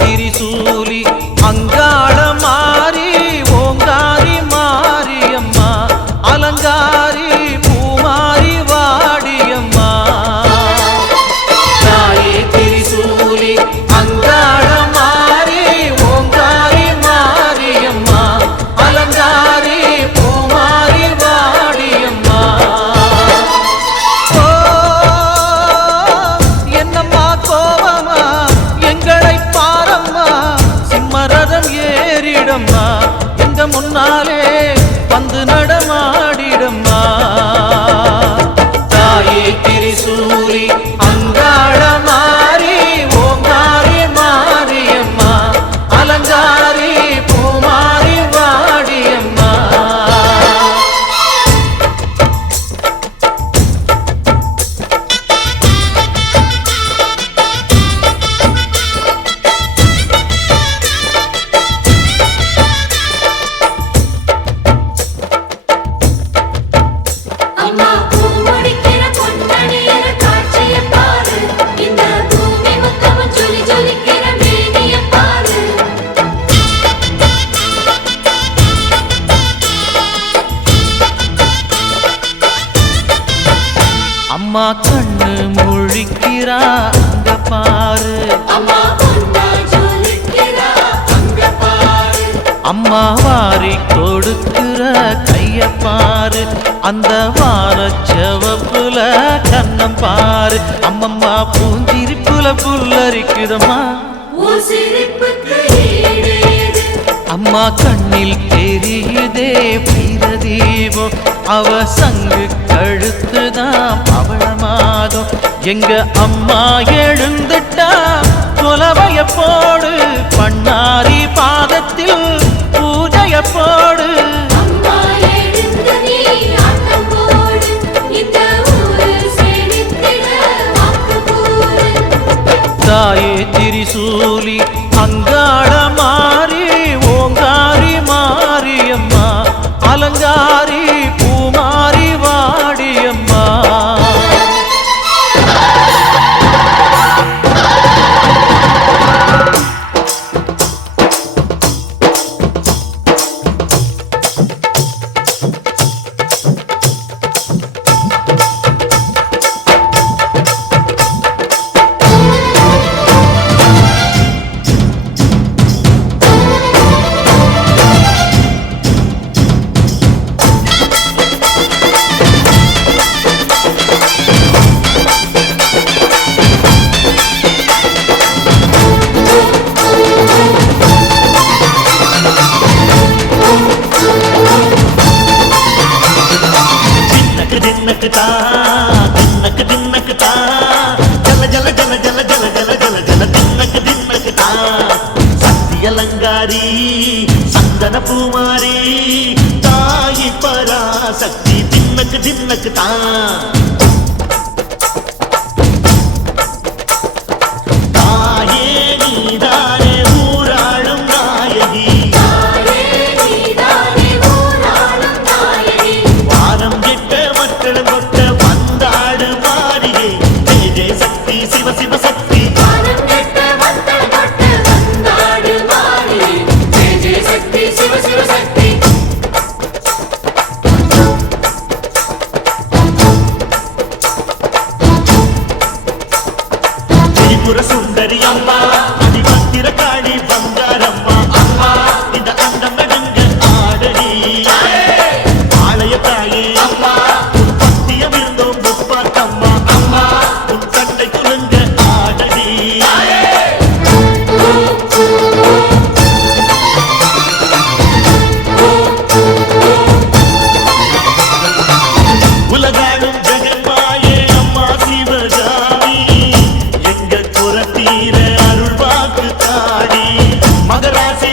திரிசூலி அங்காள மாறி ஓங்காரி மாரியம்மா அலங்காரி பூமாரி வாடியம்மா தாயே திரிசூலி அங்காள மாறி ஓங்காரி மாரியம்மா அலங்காரி பூமாரி வாடியம்மா என்னம்மா கோவமா எங்களை பாரம்மா சிம்மரதம் ஏறிடம்மா எங்க முன்னாலே வந்து நடமாடிடம்மா தாயே திரிசூலி அங்காள மாறி ஓங்காரி மாரியம்மா அலங்காரி பூமாரி வாடியம்மா அம்மா பூமுடிக்கிற பொன்னணியர காட்சிய பாரு இந்த பூமி மொத்தமும் ஜொலி ஜொலிக்கிற மேனிய பாரு அம்மா கண்ணு முழிக்கிறா அங்க பாரு அம்மா பொன்னா ஜொலிக்கிறா அங்க பாரு அம்மா வாரி கொடுக்கிற கைய பாரு அந்த வாரச்சவப்புல கண்ணம் பாரு அம்மம்மா பூஞ்சிரிப்புல புல்லரிக்குதம்மா உன் சிரிப்புக்கு ஈடேது அம்மா கண்ணில் தெரியுதே பிரதீபம் அவ சங்கு கழுத்துதான் பவளமாகும் எங்க அம்மா எழுந்துட்டா கொலவைய போடு பண்ணாரி பாதத்தில் பூஜைய போடு அம்மா எழுந்து நீ ஆட்டம் போடு இந்த ஊரு செழித்திட வாக்கு கூறு தாயே திரிசூலி அங்காள மாறி ஓங்காரி மாரியம்மா அலங்காரி பூமாரி வாடியம்மா சக்தியலங்காரி சந்தன பூமாரி தாயி பராசக்தி தின்னக்கு தின்னக்கு தாயே நீதானே ஊராளும் நாயகி வானம் கெட்ட மக்கள் கொட்ட வந்தாடு மாறியே ஜெய ஜெய சக்தி சிவ சிவ சக்தி சிவ சிவ சக்தி திரிபுர சுந்தரி அம்மா அதிபத்திர காளி பங்காரம்மா அம்மா இந்த அண்டம் நடுங்க ஆடடி ஆலய தாயே அம்மா உன் பத்தியம் இருந்தோம் முப்பாத்தம்மா அம்மா உன் கட்டை குலுங்க ஆடடி உலகாளும் ஜெகன்மாயே அம்மா சிவகாமி எங்க குரத்தீர அருள் வாக்கு தாடி மகராசி